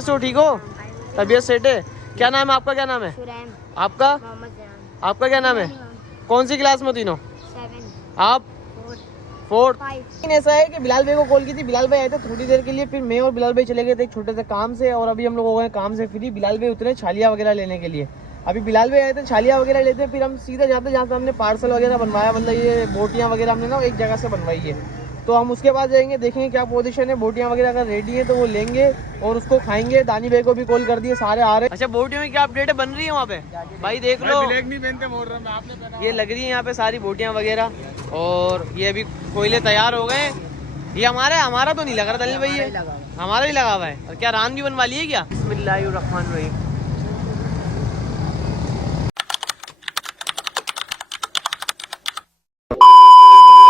कैसे हो, ठीक हो? तबीयत सेट है? क्या नाम है आपका? क्या नाम है आपका? आपका क्या नाम है? कौन सी क्लास में तीनों? आप 4th। ऐसा है कि बिलाल भाई को कॉल की थी, बिलाल भाई आए थे थोड़ी देर के लिए, फिर मैं और बिलाल भाई चले गए थे एक छोटे से काम से, और अभी हम लोग हो गए काम से फ्री। बिलाल भाई उतरे छालिया वगैरह लेने के लिए। अभी बिलाल भाई आए थे छालिया वगैरह लेते, फिर हम सीधे जाते जहाँ से हमने पार्सल वगैरह बनवाया, मतलब ये बोटियाँ वगैरह हमने ना एक जगह से बनवाई है, तो हम उसके बाद जाएंगे, देखेंगे क्या पोजीशन है। बोटियाँ वगैरह अगर रेडी है तो वो लेंगे और उसको खाएंगे। दानी भाई को भी कॉल कर दिए, सारे आ रहे हैं। अच्छा, बोटियों में क्या अपडेट बन रही है वहाँ पे? भाई देख लो, नहीं पहनते बोल रहा मैं, आपने पहना। ये लग रही है यहाँ पे सारी बोटियाँ वगैरह, और ये अभी कोयले तैयार हो गए। ये हमारा तो नहीं लग रहा दलील भाई, ये हमारा ही लगा हुआ है। और क्या रान भी बनवा ली है क्या? बिस्मिल्लाहिर्रहमानिर्रहीम।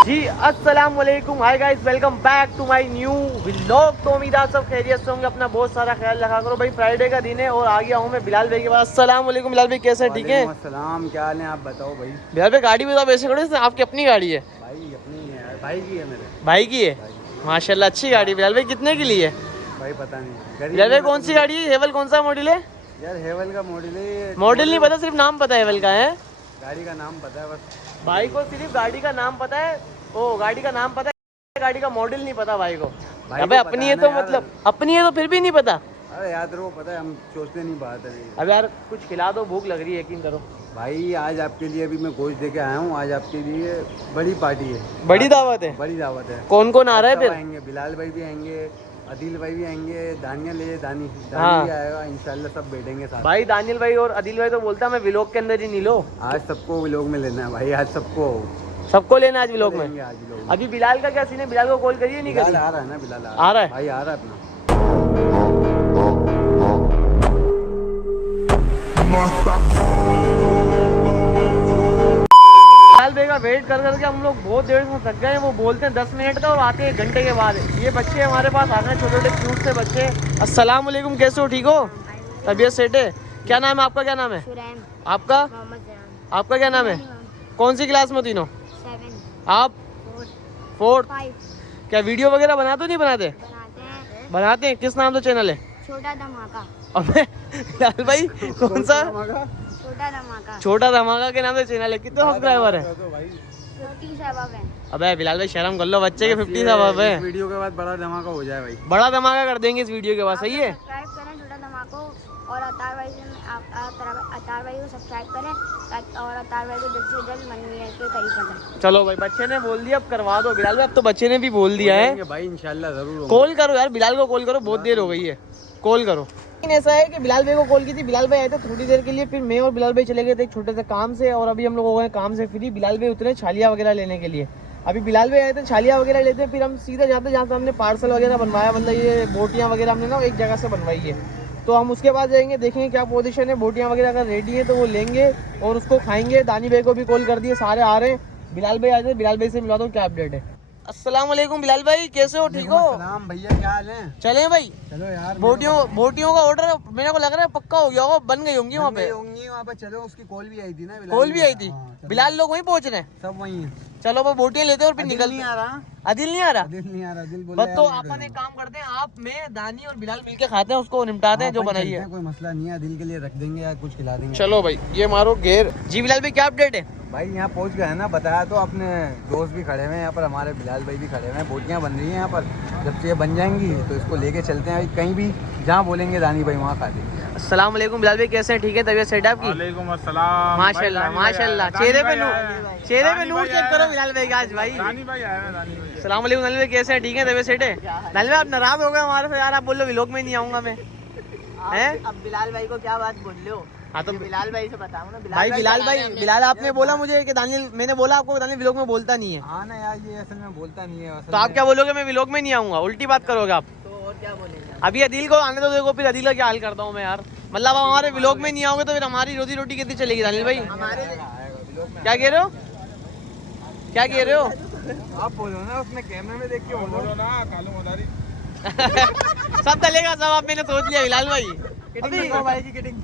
जी अस्सलाम वालेकुम, hi guys, welcome back to my new vlog. तो उम्मीद है सब खैरियत से होंगे, अपना बहुत सारा ख्याल रखा करो भाई। फ्राइडे का दिन है और आ गया हूँ मैं बिलाल भाई के पास। अस्सलाम वालेकुम बिलाल भाई, कैसे हैं? ठीक है? अस्सलाम, क्या हाल है? आप बताओ भाई। बिलाल भाई गाड़ी में तो आप ऐसे खड़े हैं, आपकी अपनी गाड़ी है? भाई अपनी है, भाई की है मेरे। भाई की है? माशाल्लाह, अच्छी गाड़ी। बिलाल भाई कितने की ली है? भाई पता नहीं। बिलाल भाई कौन सी गाड़ी है? हेवल कौन सा मॉडल है यार? हेवल का मॉडल है। मॉडल नहीं पता, सिर्फ नाम पता है हेवल का है। गाड़ी का नाम पता है बस। भाई को सिर्फ गाड़ी का नाम पता है, ओ गाड़ी का नाम पता है, गाड़ी का मॉडल नहीं पता भाई को। अबे अपनी है तो मतलब अपनी है तो फिर भी नहीं पता? अरे याद रहो, पता है हम सोचते नहीं बात है। अब यार कुछ खिला दो, भूख लग रही है, यकीन करो भाई। आज आपके लिए अभी मैं गोश्त देके आया हूँ। आज आपके लिए बड़ी पार्टी है, बड़ी दावत है। बड़ी दावत है। कौन कौन आ रहा है फिर? आएंगे, बिलाल भाई भी आएंगे, अदिल भाई भी आएंगे, दानियल दानी हाँ। भी आएगा इंशाल्लाह, सब बैठेंगे साथ। भाई दानियल भाई और अदिल भाई तो बोलता मैं व्लॉग के अंदर ही नहीं लो। आज सबको व्लॉग में लेना है भाई, आज सबको लेना आज व्लॉग में। आज व्लॉग। अभी बिलाल का क्या सीन है? बिलाल को कॉल करिए, नहीं करिए? आ रहा है ना बिलाल? आ रहा है भाई, आ रहा है अपना। बिलाल भाई का वेट कर करके हम लोग बहुत देर से थक गए। वो बोलते हैं 10 मिनट का और आते हैं 1 घंटे के बाद। ये बच्चे हमारे पास आ गए, छोटे छोटे क्यूट से बच्चे। अस्सलाम वालेकुम, कैसे हो? ठीक हो? तबीयत सेट है? क्या नाम है आपका? क्या नाम है आपका? आपका क्या नाम है? कौन सी क्लास में तीनों? आप 4th। क्या वीडियो वगैरह बनाते हो? नहीं बनाते? बनाते हैं। किस नाम से चैनल है? छोटा धमाका। अबे बिलाल भाई कौन सा? छोटा धमाका के नाम से चैनल है। कितने सब्सक्राइबर है? 57 है। अबे बिलाल भाई शर्म कर लो, बच्चे के 57 है। इस वीडियो के बाद बड़ा धमाका हो जाए भाई। बड़ा धमाका कर देंगे इस वीडियो के बाद, सही है? सब्सक्राइब करें छोटा धमाका, और अतार भाई को सब्सक्राइब करें, और अतार भाई को जल्द से जल्द 1 मिलियन के करीब पहुंचाएं। चलो भाई, बच्चे ने बोल दिया, अब करवा दो बिलाल भाई। अब तो बच्चे ने भी बोल दिया है भाई, इंशाल्लाह जरूर। कॉल करो यार, बिलाल को कॉल करो, बहुत देर हो गई है, कॉल करो। ऐसा है कि बिलाल भाई को कॉल की थी, बिलाल भाई आए थे थोड़ी देर के लिए, फिर मैं और बिलाल भाई चले गए थे एक छोटे से काम से, और अभी हम लोग हो गए काम से फ्री। बिलाल भाई उतरे छालिया वगैरह लेने के लिए। अभी बिलाल भाई आए थे छालिया वगैरह लेते, फिर हम सीधे जाते जहाँ से हमने पार्सल वगैरह बनवाया, मतलब ये बोटियाँ वगैरह हमने ना एक जगह से बनवाई है, तो हम उसके बाद जाएंगे, देखेंगे क्या पोजीशन है। बोटियाँ वगैरह अगर रेडी है तो वो लेंगे और उसको खाएंगे। दानी भाई को भी कॉल कर दिए, सारे आ रहे हैं। बिलाल भाई आए थे, बिलाल भाई से मिला दो, क्या अपडेट है। अस्सलाम वालेकुम बिलाल भाई, कैसे हो? ठीक हो? सलाम भैया, क्या हाल है? चले भाई, चलो यार। बोटियों का ऑर्डर मेरे को लग रहा है पक्का हो गया होगा, बन गई होंगी वहाँ पे। चलो, उसकी कॉल भी आई थी ना? कॉल भी आई थी। बिलाल लोग वहीं पहुँच रहे हैं, सब वहीं है। चलो वो बोटियाँ लेते हैं और फिर निकल। नहीं आ रहा अदिल नहीं आ रहा? अदिल बस तो अपन एक काम करते हैं, आप मैं दानी और बिलाल मिलके खाते हैं, उसको निपटाते हैं जो बनाई है। कोई मसला नहीं है, दिल के लिए रख देंगे या कुछ खिला देंगे। चलो भाई, ये मारो घेर। जी बिलाल भाई, क्या अपडेट है? भाई यहाँ पहुँच गए ना, बताया तो अपने दोस्त भी खड़े हुए हैं यहाँ पर, हमारे बिलाल भाई भी खड़े हुए हैं। बोटियाँ बन रही हैं यहाँ पर, जब से ये बन जाएंगी तो इसको लेके चलते हैं कहीं भी, जहाँ बोलेंगे दानी भाई वहाँ खा देंगे। अस्सलाम वालेकुम बिलाल भाई, कैसे हैं? ठीक है? तबीयत सेट है आपकी? वालेकुम अस्सलाम। माशाल्लाह माशाल्लाह, चेहरे पे नूर चेक करो बिलाल भाई का आज भाई। दानी भाई आए हैं, दानी भाई। अस्सलाम वालेकुम दानी भाई, कैसे हैं? ठीक है? तबीयत सेट है? दानी भाई आप नाराज हो गए हमारे से यार, आप बोल लो व्लॉग में नहीं आऊंगा मैं। हैं? अब बिलाल भाई को क्या बात बोल रहे हो? हाँ तो बिलाल भाई से बताऊँ ना। भाई बिलाल आपने बोला मुझे कि दानियल, मैंने बोला आपको दानियल व्लॉग में बोलता नहीं है। हाँ ना यार, ये असल में बोलता नहीं है। तो आप क्या बोलोगे? मैं व्लॉग में नहीं आऊंगा, उल्टी बात करोगे आप। तो और क्या बोलेंगे? अभी अदिल को आने तो देखो, फिर अदिल का क्या हाल करता हूँ मैं यार। मतलब आप हमारे व्लॉग में नहीं आओगे तो फिर हमारी रोजी रोटी कितनी चलेगी दानियल भाई? हमारे क्या कह रहे हो? क्या कह रहे हो? आप बोलो ना, उसने कैमरे में देख के बोलो ना, कालू मदारी। सब चलेगा सब, आप मैंने सोच लिया बिलाल भाई। भाई की किटिंग,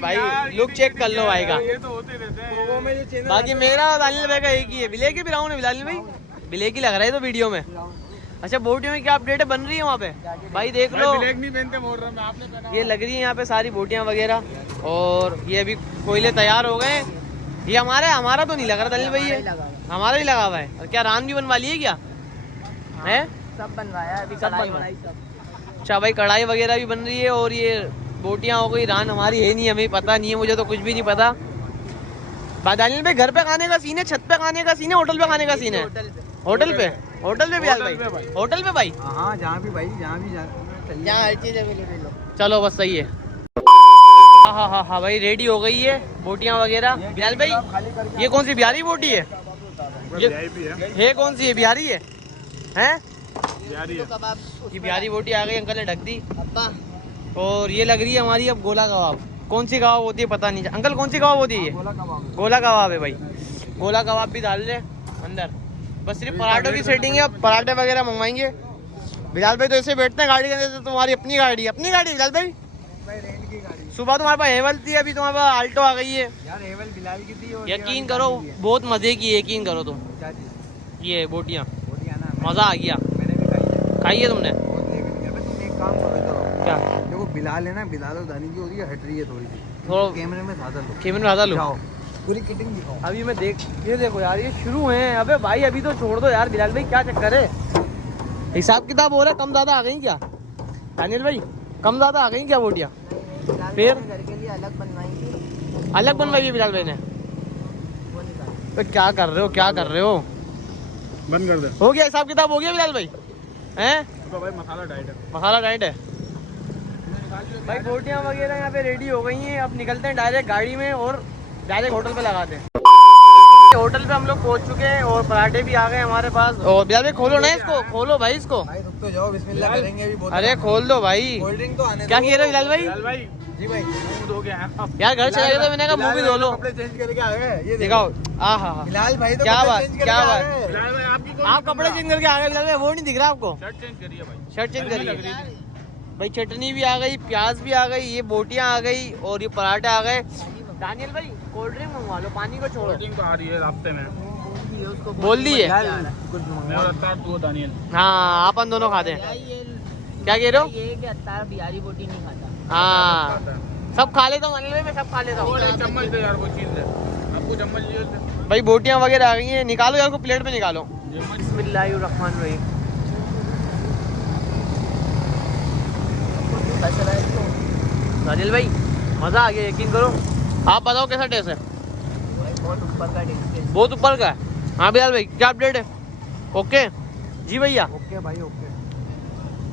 भाई लुक चेक कर लो भाई का। ये तो होते रहते हैं। बाकी मेरा और दानियल भाई का एक ही है। ब्लैक ही बिराउन है बिलाल भाई, ब्लैक ही लग रहा है तो वीडियो में। अच्छा बोटियों में क्या अपडेट बन रही है वहाँ पे भाई? देख लो ब्लैक नहीं पहनते बोल रहा मैं, आपने पहना ये लग रही है यहाँ पे सारी बोटियाँ वगैरह, और ये अभी कोयले तैयार हो गए। ये हमारा तो नहीं लग रहा दलील भाई, ये हमारा ही लगा हुआ है। और क्या रान भी बनवा ली है क्या? है सब बनवाया अभी, सब कढ़ाई बनवाया। वढ़ाई सब। अच्छा भाई कढ़ाई वगैरह भी बन रही है, और ये बोटियाँ हो गई। रान हमारी है नहीं, हमें पता नहीं है, मुझे तो कुछ भी नहीं पता। दानियल भाई घर पे खाने का सीन है, छत पे खाने का सीन है, होटल पे खाने का सीन है? होटल पे बिलाल भाई, होटल पे भाई। हाँ जहाँ भी भाई, जहाँ भी चलिए। जहाँ हर चीज अवेलेबल हो। चलो बस सही है। हाँ भाई रेडी हो गई है बोटियाँ वगैरह। बिलाल भाई ये कौन सी बिहारी बोटी है? ये कौन सी है? बिहारी है? हैं? कबाब ये बिहारी बोटी आ गई, अंकल ने ढक दी। और ये लग रही है हमारी अब गोला कबाब। कौन सी कबाब होती है पता नहीं अंकल, कौन सी कबाब होती है? गोला कबाब है भाई। गोला कबाब भी डाल रहे अंदर। बस सिर्फ पराठों की सेटिंग है, पराठे वगैरह मंगवाएंगे। बिलाल भाई तो ऐसे बैठते हैं गाड़ी के अंदर, तो तुम्हारी अपनी गाड़ी बिलाल भाई। सुबह तुम्हारे पास हेवल थी, अभी तुम्हारे पास आल्टो आ गई है। यार हेवल बिलाल की थी और यकीन करो बहुत मजे की, यकीन करो तुम। ये बोटियाँ मजा आ गया। मैंने भी खाई है तुमने? तुम एक काम करो इधर क्या? देखो बिलाल है ना, बिलाल और दानी की हो रही है, हट रही है थोड़ी सी। थोड़ा कैमरे में ज्यादा लो, कैमरे में ज्यादा लो। जाओ पूरी किटिंग दिखाओ। अभी मैं ये देखो यार, ये शुरू हैं। अबे भाई अभी तो छोड़ दो यार बिलाल भाई, क्या चक्कर है? हिसाब किताब हो रहा है, कम ज्यादा आ गई क्या दानियल भाई? कम ज्यादा आ गई क्या बोटियाँ? फिर घर के लिए अलग बनवाएंगे, अलग बनवाई है बिलाल भाई ने? वो निकाल। तो क्या कर रहे हो? बंद कर दे हो गया हिसाब किताब, हो गया बिलाल भाई? हैं तो भाई मसाला डाइट है। मसाला डाइट है भाई। बोटियाँ वगैरह यहाँ पे रेडी हो गई हैं। अब निकलते हैं डायरेक्ट गाड़ी में और डायरेक्ट होटल पे लगाते हैं। होटल पे हम लोग पहुंच चुके हैं और पराठे भी आ गए हमारे पास। और बिलाल भाई खोलो ना इसको, खोलो भाई इसको। भाई रुक तो जाओ, बिस्मिल्लाह करेंगे अभी। बहुत अरे खोल दो भाई। कोल्ड ड्रिंक तो आने क्या दो। कह रहे हो बिलाल भाई? बिलाल भाई जी भाई मुंह धो के आया आप। यार घर चले गए तो मैंने कहा मुंह भी धो लो। कपड़े चेंज करके आ गए, ये दिखाओ। हाँ बिलाल भाई तो क्या कपड़े बात, चेंज करके क्या आ बात। गए। बिलाल भाई आपकी कौन आप कपड़े चेंज करके आ गए बिलाल भाई, वो नहीं दिख रहा आपको? शर्ट चेंज करिए भाई। शर्ट चेंज गर्मी लग करिए रही थी। भाई। चटनी भी आ गई, प्याज भी आ गई, ये बोटियाँ आ गई और ये पराठे आ गए। दानियल भाई कोल्ड ड्रिंक मंगवा लो, पानी को छोड़ो। कोल्ड तो आ रही है रास्ते में। उसको बोल दी है? कुछ मैं और अत्तार तू दानियल। हाँ अपन दोनों खाते हैं। ये क्या कह रहे हो? ये कि अत्तार बिहारी बोटी नहीं खाता। हाँ सब खा लेता हूँ दानियल भाई, मैं सब खा लेता हूँ। और एक चम्मच दे यार, कोई चीज दे आपको, चम्मच दे। भाई बोटियाँ वगैरह आ गई हैं, निकालो यार को, प्लेट पे निकालो। चम्मच बिस्मिल्लाहिर्रहमानिर्रहीम। दानियल भाई मजा आ गया, यकीन करो। आप बताओ कैसा टेस्ट है? बहुत ऊपर का टेस्ट है। बहुत ऊपर का है। हाँ बिलाल भाई क्या अपडेट है? ओके जी भैया। ओके भाई ओके।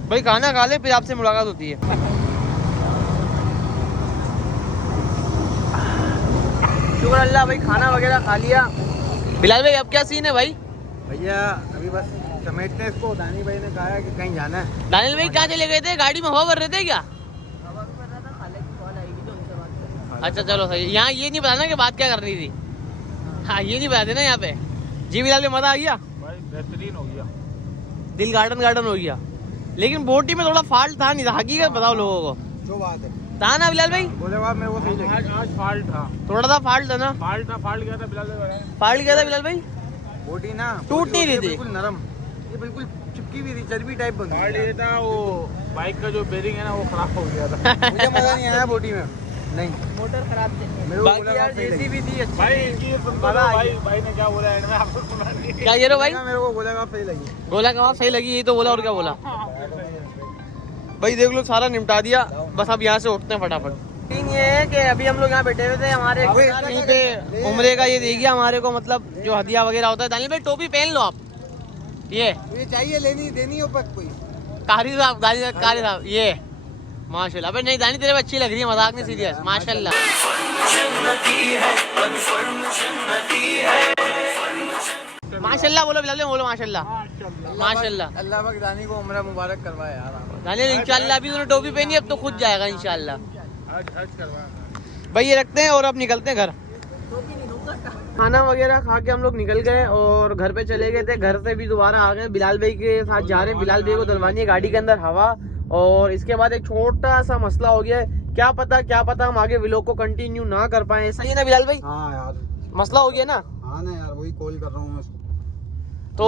भाई खाना खा ले फिर आपसे मुलाकात होती है। शुक्र अल्लाह भाई, खाना वगैरह खा लिया। बिलाल भाई अब क्या सीन है भाई? भैया अभी बस समेटते हैं इसको। दानी भाई ने कहा है कि कहीं जाना है। दानियल भाई क्या चले गए थे? गाड़ी में हवा भर रहे थे क्या? हवा भी कर रहा था, खाले की कॉल आएगी तो उनसे बात करेंगे। अच्छा चलो सही। यहाँ ये नहीं बताना कि बात क्या करनी थी। हाँ ये नहीं बताते ना यहाँ पे। जी बिलाल भाई मजा आ गया, भाई बेहतरीन हो गया। दिल गार्डन हो गया। लेकिन बोटी में थोड़ा फॉल्ट था नहीं था, हकीकत बताओ लोगों को। जो बात है था ना बिलाल भाई? बोले बात मेरे को सही लगी। आज फॉल्ट था। थोड़ा सा फॉल्ट था ना? फॉल्ट गया था बिलाल भाई। फॉल्ट गया था बिलाल भाई? बोटी ना टूट नहीं रही थी। बिल्कुल नरम, ये बिल्कुल चिपकी हुई थी, चर्बी टाइप बन फॉल्ट गई। ये था वो बाइक का जो बेरिंग है ना वो खराब हो गया था। मुझे मजा नहीं आया बोटी में, नहीं मोटर खराब चल रही है। मेरे को बाकी गोला यार कबाब सही जैसी लगी। भी थी अच्छी भाई थी। इनकी सुन मजा आ भाई, गया। भाई ने क्या बोला एंड में आपको सुना नहीं। क्या कह रहे हो भाई? मेरे को गोला कबाब सही लगी। गोला कबाब सही लगी, यही तो बोला और क्या बोला। भाई देख लो सारा निपटा दिया, बस अब यहाँ से उठते हैं फटाफट। सीन ये है कि अभी हम लोग यहाँ बैठे हुए थे, हमारे कहीं पे उम्रे का ये दे गया हमारे को, मतलब जो हदिया वगैरह होता है। दानियल भाई टोपी पहन लो आप। ये चाहिए लेनी देनी हो पक कोई। कारी साहब ये माशाल्लाह। अबे नहीं दानी तेरे पे अच्छी लग रही है, मजाक नहीं, सीरियस माशाल्लाह। माशाल्लाह बोलो बिलाल भाई, बोलो माशाल्लाह माशाल्लाह। अल्लाह पाक दानी को उम्र मुबारक करवाए यार। दानियल इंशाल्लाह अभी उन्होंने टोपी पहनी, अब तो खुद जाएगा इंशाल्लाह। हज करवा भाई ये रखते हैं और अब निकलते हैं घर। खाना वगैरह खा के हम लोग निकल गए और घर पे चले गए थे। घर से भी दोबारा आ गए, बिलाल भाई के साथ जा रहे हैं। बिलाल भाई को दिलवानी है गाड़ी के अंदर हवा। और इसके बाद एक छोटा सा मसला हो गया है, क्या पता हम आगे व्लॉग को कंटिन्यू ना कर पाए। सही है ना बिलाल भाई? हाँ यार मसला हो गया ना? हाँ ना यार, वही कॉल कर रहा हूँ मैं उसको। तो